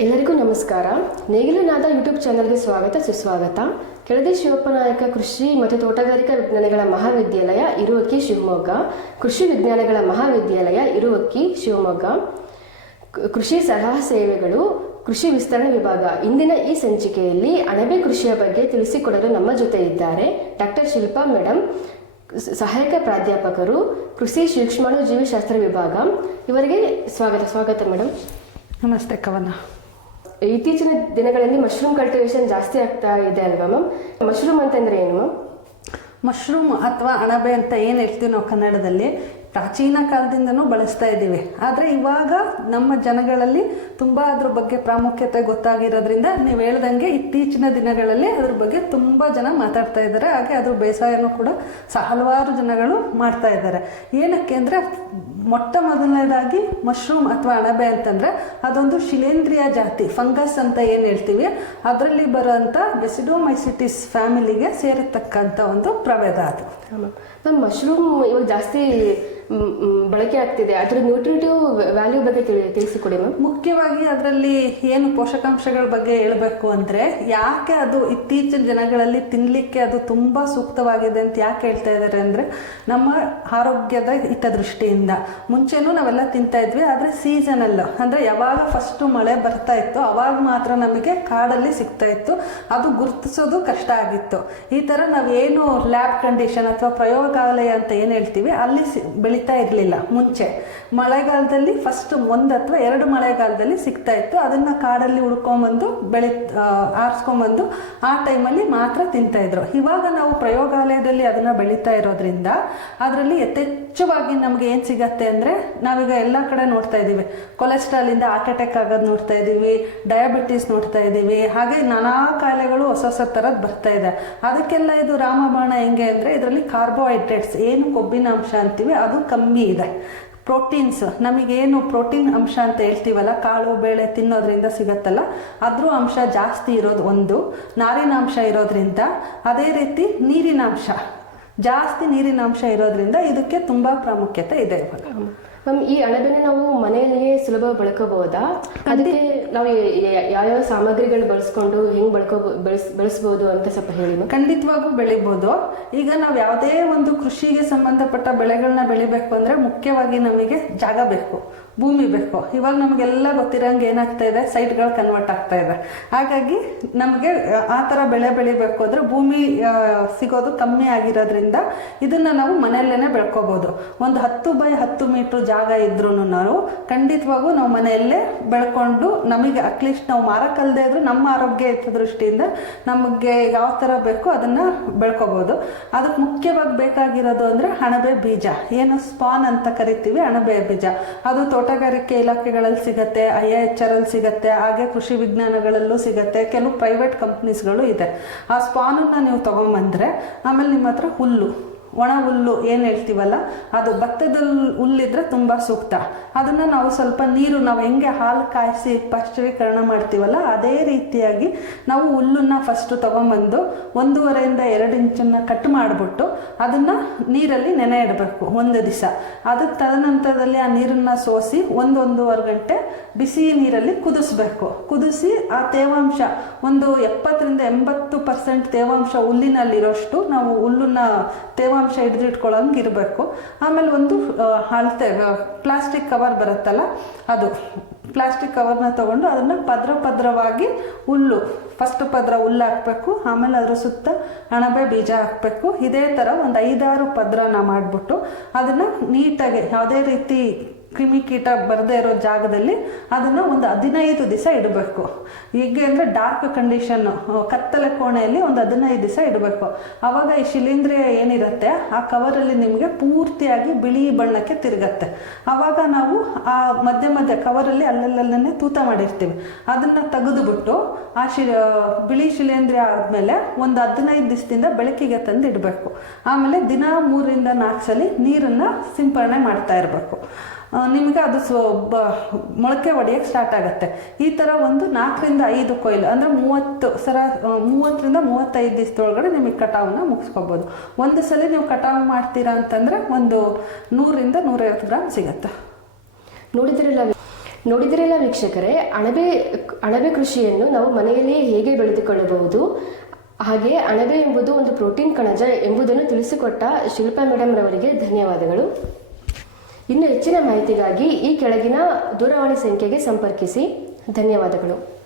ಎಲ್ಲರಿಗೂ ನಮಸ್ಕಾರ. ನೇಗಿಲನಾದ ಯೂಟ್ಯೂಬ್ ಚಾನಲ್ಗೆ ಸ್ವಾಗತ ಸುಸ್ವಾಗತ. ಕೆಳದಿ ಶಿವಪ್ಪನಾಯಕ ಕೃಷಿ ಮತ್ತು ತೋಟಗಾರಿಕಾ ವಿಜ್ಞಾನಗಳ ಮಹಾವಿದ್ಯಾಲಯ ಇರುವಕ್ಕಿ ಶಿವಮೊಗ್ಗ, ಕೃಷಿ ವಿಜ್ಞಾನಗಳ ಮಹಾವಿದ್ಯಾಲಯ ಇರುವಕ್ಕಿ ಶಿವಮೊಗ್ಗ, ಕೃಷಿ ಸಲಹಾ ಸೇವೆಗಳು, ಕೃಷಿ ವಿಸ್ತರಣೆ ವಿಭಾಗ. ಇಂದಿನ ಈ ಸಂಚಿಕೆಯಲ್ಲಿ ಅಣಬೆ ಕೃಷಿಯ ಬಗ್ಗೆ ತಿಳಿಸಿಕೊಡಲು ನಮ್ಮ ಜೊತೆ ಇದ್ದಾರೆ ಡಾಕ್ಟರ್ ಶಿಲ್ಪಾ ಮೇಡಮ್, ಸಹಾಯಕ ಪ್ರಾಧ್ಯಾಪಕರು, ಕೃಷಿ ಸೂಕ್ಷ್ಮಾಣು ಜೀವಿಶಾಸ್ತ್ರ ವಿಭಾಗ. ಇವರಿಗೆ ಸ್ವಾಗತ ಮೇಡಮ್. ನಮಸ್ತೆ ಕವನ. ಇತ್ತೀಚಿನ ದಿನಗಳಲ್ಲಿ ಮಶ್ರೂಮ್ ಕಲ್ಟಿವೇಶನ್ ಜಾಸ್ತಿ ಆಗ್ತಾ ಇದೆ ಅಲ್ವಾ ಮ್ಯಾಮ್? ಮಶ್ರೂಮ್ ಅಂತಂದ್ರೆ ಏನು ಮ್ಯಾಮ್? ಮಶ್ರೂಮ್ ಅಥವಾ ಅಣಬೆ ಅಂತ ಏನು ಹೇಳ್ತೀವಿ ನಾವು ಕನ್ನಡದಲ್ಲಿ, ಪ್ರಾಚೀನ ಕಾಲದಿಂದನೂ ಬಳಸ್ತಾ ಇದ್ದೀವಿ. ಆದರೆ ಇವಾಗ ನಮ್ಮ ಜನಗಳಲ್ಲಿ ತುಂಬ ಅದ್ರ ಬಗ್ಗೆ ಪ್ರಾಮುಖ್ಯತೆ ಗೊತ್ತಾಗಿರೋದ್ರಿಂದ ನೀವು ಹೇಳ್ದಂಗೆ ಇತ್ತೀಚಿನ ದಿನಗಳಲ್ಲಿ ಅದ್ರ ಬಗ್ಗೆ ತುಂಬ ಜನ ಮಾತಾಡ್ತಾ ಇದ್ದಾರೆ. ಹಾಗೆ ಅದ್ರ ಬೇಸಾಯನೂ ಕೂಡ ಹಲವಾರು ಜನಗಳು ಮಾಡ್ತಾ ಇದ್ದಾರೆ. ಏನಕ್ಕೆ ಅಂದರೆ, ಮೊಟ್ಟ ಮೊದಲನೇದಾಗಿ ಮಶ್ರೂಮ್ ಅಥವಾ ಅಣಬೆ ಅಂತಂದರೆ ಅದೊಂದು ಶಿಲೇಂಧ್ರಿಯ ಜಾತಿ, ಫಂಗಸ್ ಅಂತ ಏನು ಹೇಳ್ತೀವಿ, ಅದರಲ್ಲಿ ಬರೋಂಥ ಬೆಸಿಡೋಮೈಸಿಟಿಸ್ ಫ್ಯಾಮಿಲಿಗೆ ಸೇರತಕ್ಕಂಥ ಒಂದು ಪ್ರಭೇದ ಅದು. ಮ್ಯಾಮ್, ಮಶ್ರೂಮ್ ಇವಾಗ ಜಾಸ್ತಿ ಬಳಕೆ ಆಗ್ತಿದೆ, ಅದರ ನ್ಯೂಟ್ರಿಟಿವ್ ವ್ಯಾಲ್ಯೂ ಬಗ್ಗೆ ತಿಳಿಸಿಕೊಡಿ ಮ್ಯಾಮ್. ಮುಖ್ಯವಾಗಿ ಅದರಲ್ಲಿ ಏನು ಪೋಷಕಾಂಶಗಳ ಬಗ್ಗೆ ಹೇಳಬೇಕು ಅಂದರೆ, ಯಾಕೆ ಅದು ಇತ್ತೀಚಿನ ಜನಗಳಲ್ಲಿ ತಿನ್ನಲಿಕ್ಕೆ ಅದು ತುಂಬ ಸೂಕ್ತವಾಗಿದೆ ಅಂತ ಯಾಕೆ ಹೇಳ್ತಾ ಇದ್ದಾರೆ ಅಂದರೆ, ನಮ್ಮ ಆರೋಗ್ಯದ ಹಿತದೃಷ್ಟಿಯಿಂದ. ಮುಂಚೆನೂ ನಾವೆಲ್ಲ ತಿಂತಾ ಇದ್ವಿ, ಆದರೆ ಸೀಸನಲ್ಲು ಅಂದರೆ ಯಾವಾಗ ಫಸ್ಟು ಮಳೆ ಬರ್ತಾ ಇತ್ತು ಅವಾಗ ಮಾತ್ರ ನಮಗೆ ಕಾಡಲ್ಲಿ ಸಿಗ್ತಾ ಇತ್ತು. ಅದು ಗುರುತಿಸೋದು ಕಷ್ಟ ಆಗಿತ್ತು. ಈ ಥರ ನಾವೇನು ಲ್ಯಾಬ್ ಕಂಡೀಷನ್ ಅಥವಾ ಪ್ರಯೋಗಾಲಯ ಅಂತ ಏನು ಹೇಳ್ತೀವಿ ಅಲ್ಲಿ ಬೆಳೀತಾ ಇರಲಿಲ್ಲ. ಮುಂಚೆ ಮಳೆಗಾಲದಲ್ಲಿ ಫಸ್ಟ್ 1 ಅಥವಾ 2 ಮಳೆಗಾಲದಲ್ಲಿ ಸಿಗ್ತಾ ಇತ್ತು. ಅದನ್ನು ಕಾಡಲ್ಲಿ ಹುಡ್ಕೊಂಬಂದು ಆರಿಸ್ಕೊಂಬಂದು ಆ ಟೈಮಲ್ಲಿ ಮಾತ್ರ ತಿಂತಾ ಇದ್ರು. ಇವಾಗ ನಾವು ಪ್ರಯೋಗಾಲಯದಲ್ಲಿ ಅದನ್ನು ಬೆಳೀತಾ ಇರೋದ್ರಿಂದ ಅದರಲ್ಲಿ ಯಥೇಚ್ಛವಾಗಿ ನಮ್ಗೆ ಏನು ಸಿಗತ್ತೆ ಅಂದರೆ, ನಾವೀಗ ಎಲ್ಲ ಕಡೆ ನೋಡ್ತಾ ಇದ್ದೀವಿ, ಕೊಲೆಸ್ಟ್ರಾಲಿಂದ ಹಾರ್ಟ್ ಅಟ್ಯಾಕ್ ಆಗೋದು ನೋಡ್ತಾ ಇದ್ದೀವಿ, ಡಯಾಬಿಟೀಸ್ ನೋಡ್ತಾ ಇದ್ದೀವಿ, ಹಾಗೆ ನಾನಾ ಕಾಯಿಲೆಗಳು ಹೊಸ ಥರದ್ದು ಬರ್ತಾ ಇದೆ. ಅದಕ್ಕೆಲ್ಲ ಇದು ರಾಮಬಾಣ ಹೆಂಗೆ ಅಂದರೆ, ಇದರಲ್ಲಿ ಕಾರ್ಬೋಹೈಡ್ರೇಟ್ಸ್ ಏನು ಕೊಬ್ಬಿನ ಅಂಶ ಅಂತೀವಿ ಅದು ಕಮ್ಮಿ ಇದೆ. ಪ್ರೋಟೀನ್ಸ್, ನಮಗೇನು ಪ್ರೋಟೀನ್ ಅಂಶ ಅಂತ ಹೇಳ್ತೀವಲ್ಲ, ಕಾಳು ಬೇಳೆ ತಿನ್ನೋದ್ರಿಂದ ಸಿಗತ್ತಲ್ಲ, ಅದ್ರ ಅಂಶ ಜಾಸ್ತಿ ಇರೋದು ಒಂದು, ನಾರಿನಾಂಶ ಇರೋದ್ರಿಂದ, ಅದೇ ರೀತಿ ನೀರಿನಾಂಶ ಜಾಸ್ತಿ, ನೀರಿನಾಂಶ ಇರೋದ್ರಿಂದ ಇದಕ್ಕೆ ತುಂಬ ಪ್ರಾಮುಖ್ಯತೆ ಇದೆ ಇವಾಗ. ಮ್ಯಾಮ್, ಈ ಅಣಬೆನ ನಾವು ಮನೆಯಲ್ಲಿಯೇ ಸುಲಭ ಬಳಕೋಬಹುದಾ? ಅದಕ್ಕೆ ನಾವು ಯಾವ್ಯಾವ ಸಾಮಗ್ರಿಗಳು ಬಳಸ್ಕೊಂಡು ಹೆಂಗೆ ಬೆಳೆಸ್ಬೋದು ಅಂತ ಸ್ವಲ್ಪ ಹೇಳಿ ಮ್ಯಾಮ್. ಖಂಡಿತವಾಗೂ ಬೆಳಿಬೋದು. ಈಗ ನಾವು ಯಾವುದೇ ಒಂದು ಕೃಷಿಗೆ ಸಂಬಂಧಪಟ್ಟ ಬೆಳೆಗಳನ್ನ ಬೆಳಿಬೇಕು ಅಂದರೆ ಮುಖ್ಯವಾಗಿ ನಮಗೆ ಜಾಗ ಬೇಕು, ಭೂಮಿ ಬೇಕು. ಇವಾಗ ನಮಗೆಲ್ಲ ಗೊತ್ತಿರೋಂಗೆ ಏನಾಗ್ತಾ ಇದೆ, ಸೈಟ್ಗಳು ಕನ್ವರ್ಟ್ ಆಗ್ತಾ ಇದೆ. ಹಾಗಾಗಿ ನಮಗೆ ಆ ಥರ ಬೆಳೆ ಬೆಳಿಬೇಕು ಅಂದರೆ ಭೂಮಿ ಸಿಗೋದು ಕಮ್ಮಿ ಆಗಿರೋದ್ರಿಂದ ಇದನ್ನು ನಾವು ಮನೆಯಲ್ಲೇ ಬೆಳ್ಕೋಬೋದು. ಒಂದು 10 by 10 ಮೀಟ್ರ್ ಜಾಗ ಇದ್ರೂ ನಾವು ಖಂಡಿತವಾಗೂ ನಾವು ಮನೆಯಲ್ಲೇ ಬೆಳ್ಕೊಂಡು, ನಮಗೆ ಅಟ್ಲೀಸ್ಟ್ ನಾವು ಮಾರಕ್ಕಲ್ಲದೆ ಇದ್ರೂ ನಮ್ಮ ಆರೋಗ್ಯ ಹಿತದೃಷ್ಟಿಯಿಂದ ನಮಗೆ ಯಾವ ಥರ ಬೇಕೋ ಅದನ್ನು ಬೆಳ್ಕೋಬೋದು. ಅದಕ್ಕೆ ಮುಖ್ಯವಾಗಿ ಬೇಕಾಗಿರೋದು ಅಂದರೆ ಅಣಬೆ ಬೀಜ, ಏನು ಸ್ಪಾನ್ ಅಂತ ಕರಿತೀವಿ, ಅಣಬೆ ಬೀಜ. ಅದು ತೋಟಗಾರಿಕೆ ಇಲಾಖೆಗಳಲ್ಲಿ ಸಿಗುತ್ತೆ, IIHR ಸಿಗುತ್ತೆ, ಹಾಗೆ ಕೃಷಿ ವಿಜ್ಞಾನಗಳಲ್ಲೂ ಸಿಗುತ್ತೆ, ಕೆಲವು ಪ್ರೈವೇಟ್ ಕಂಪ್ನೀಸ್ಗಳು ಇದೆ. ಆ ಸ್ಪಾನನ್ನು ನೀವು ತೊಗೊಂಬಂದರೆ ಆಮೇಲೆ ನಿಮ್ಮ ಹತ್ರ ಹುಲ್ಲು, ಒಣ ಹುಲ್ಲು ಏನು ಹೇಳ್ತೀವಲ್ಲ, ಅದು ಭತ್ತದಲ್ಲಿ ಹುಲ್ಲಿದ್ರೆ ತುಂಬ ಸೂಕ್ತ. ಅದನ್ನು ನಾವು ಸ್ವಲ್ಪ ನೀರು, ನಾವು ಹೆಂಗೆ ಹಾಲು ಕಾಯಿಸಿ ಪಾಶ್ಚರೀಕರಣ ಮಾಡ್ತೀವಲ್ಲ ಅದೇ ರೀತಿಯಾಗಿ ನಾವು ಹುಲ್ಲನ್ನು ಫಸ್ಟು ತೊಗೊಂಬಂದು 1.5 ಇಂದ 2 ಇಂಚನ್ನು ಕಟ್ ಮಾಡಿಬಿಟ್ಟು ಅದನ್ನು ನೀರಲ್ಲಿ ನೆನೆ ಇಡಬೇಕು 1 ದಿವಸ. ಅದಕ್ಕೆ ತದನಂತರದಲ್ಲಿ ಆ ನೀರನ್ನು ಸೋಸಿ 1-1.5 ಗಂಟೆ ಬಿಸಿ ನೀರಲ್ಲಿ ಕುದಿಸ್ಬೇಕು. ಕುದಿಸಿ ಆ ತೇವಾಂಶ ಒಂದು 70-80% ತೇವಾಂಶ ಹುಲ್ಲಿನಲ್ಲಿರೋಷ್ಟು ನಾವು ಹುಲ್ಲನ್ನ ತೇವಾಂಶ ಹಿಡಿದಿಟ್ಕೊಳ್ಳೋಂಗೆ ಇರಬೇಕು. ಆಮೇಲೆ ಒಂದು ಅಳತೆ ಪ್ಲಾಸ್ಟಿಕ್ ಕವರ್ ಬರುತ್ತಲ್ಲ, ಅದು ಪ್ಲಾಸ್ಟಿಕ್ ಕವರ್ನ ತೊಗೊಂಡು ಅದನ್ನು ಪದ್ರವಾಗಿ ಹುಲ್ಲು, ಫಸ್ಟ್ ಪದ್ರ ಹುಲ್ಲು ಹಾಕಬೇಕು, ಆಮೇಲೆ ಅದ್ರ ಸುತ್ತ ಅಣಬೆ ಬೀಜ ಹಾಕಬೇಕು. ಇದೇ ಥರ ಒಂದು 5-6 ಪದ್ರನ ಮಾಡಿಬಿಟ್ಟು ಅದನ್ನು ನೀಟಾಗಿ ಯಾವುದೇ ರೀತಿ ಕ್ರಿಮಿಕೀಟ ಬರದೇ ಇರೋ ಜಾಗದಲ್ಲಿ ಅದನ್ನು ಒಂದು 15 ದಿವಸ ಇಡಬೇಕು. ಹೀಗೆ ಅಂದರೆ ಡಾರ್ಕ್ ಕಂಡೀಷನ್ನು, ಕತ್ತಲೆ ಕೋಣೆಯಲ್ಲಿ ಒಂದು 15 ದಿವಸ ಇಡಬೇಕು. ಆವಾಗ ಈ ಶಿಲೀಂಧ್ರಿಯ ಏನಿರುತ್ತೆ ಆ ಕವರಲ್ಲಿ ನಿಮಗೆ ಪೂರ್ತಿಯಾಗಿ ಬಿಳಿ ಬಣ್ಣಕ್ಕೆ ತಿರುಗತ್ತೆ. ಆವಾಗ ನಾವು ಆ ಮಧ್ಯೆ ಕವರಲ್ಲಿ ಅಲ್ಲಲ್ಲೇ ತೂತ ಮಾಡಿರ್ತೀವಿ, ಅದನ್ನು ತೆಗೆದುಬಿಟ್ಟು ಆ ಬಿಳಿ ಶಿಲೀಂಧ್ರಿಯ ಆದಮೇಲೆ ಒಂದು 15 ದಿವಸದಿಂದ ಬೆಳಕಿಗೆ ತಂದು ಇಡಬೇಕು. ಆಮೇಲೆ ದಿನ 3-4 ಸಲ ನೀರನ್ನು ಸಿಂಪರಣೆ ಮಾಡ್ತಾ ಇರಬೇಕು. ನಿಮಗೆ ಅದು ಮೊಳಕೆ ಹೊಡೆಯೋಕ್ಕೆ ಸ್ಟಾರ್ಟ್ ಆಗುತ್ತೆ. ಈ ಥರ ಒಂದು 4ರಿಂದ 5 ಕೊಯ್ಲು ಅಂದರೆ 30ರಿಂದ 35 ದಿವಸದೊಳಗಡೆ ನಿಮಗೆ ಕಟಾವನ್ನ ಮುಗಿಸ್ಕೋಬೋದು. ಒಂದು ಸಲ ನೀವು ಕಟಾವು ಮಾಡ್ತೀರಾ ಅಂತಂದರೆ ಒಂದು 100ರಿಂದ 150 ಗ್ರಾಮ್ ಸಿಗುತ್ತೆ. ನೋಡಿದ್ರಲ್ಲ ನೋಡಿದಿರಲ್ಲ ವೀಕ್ಷಕರೇ, ಅಣಬೆ ಕೃಷಿಯನ್ನು ನಾವು ಮನೆಯಲ್ಲಿಯೇ ಹೇಗೆ ಬೆಳೆದುಕೊಳ್ಳಬಹುದು, ಹಾಗೆ ಅಣಬೆ ಎಂಬುದು ಒಂದು ಪ್ರೋಟೀನ್ ಕಣಜ ಎಂಬುದನ್ನು ತಿಳಿಸಿಕೊಟ್ಟ ಶಿಲ್ಪಾ ಮೇಡಮ್ ರವರಿಗೆ ಧನ್ಯವಾದಗಳು. ಇನ್ನು ಹೆಚ್ಚಿನ ಮಾಹಿತಿಗಾಗಿ ಈ ಕೆಳಗಿನ ದೂರವಾಣಿ ಸಂಖ್ಯೆಗೆ ಸಂಪರ್ಕಿಸಿ. ಧನ್ಯವಾದಗಳು.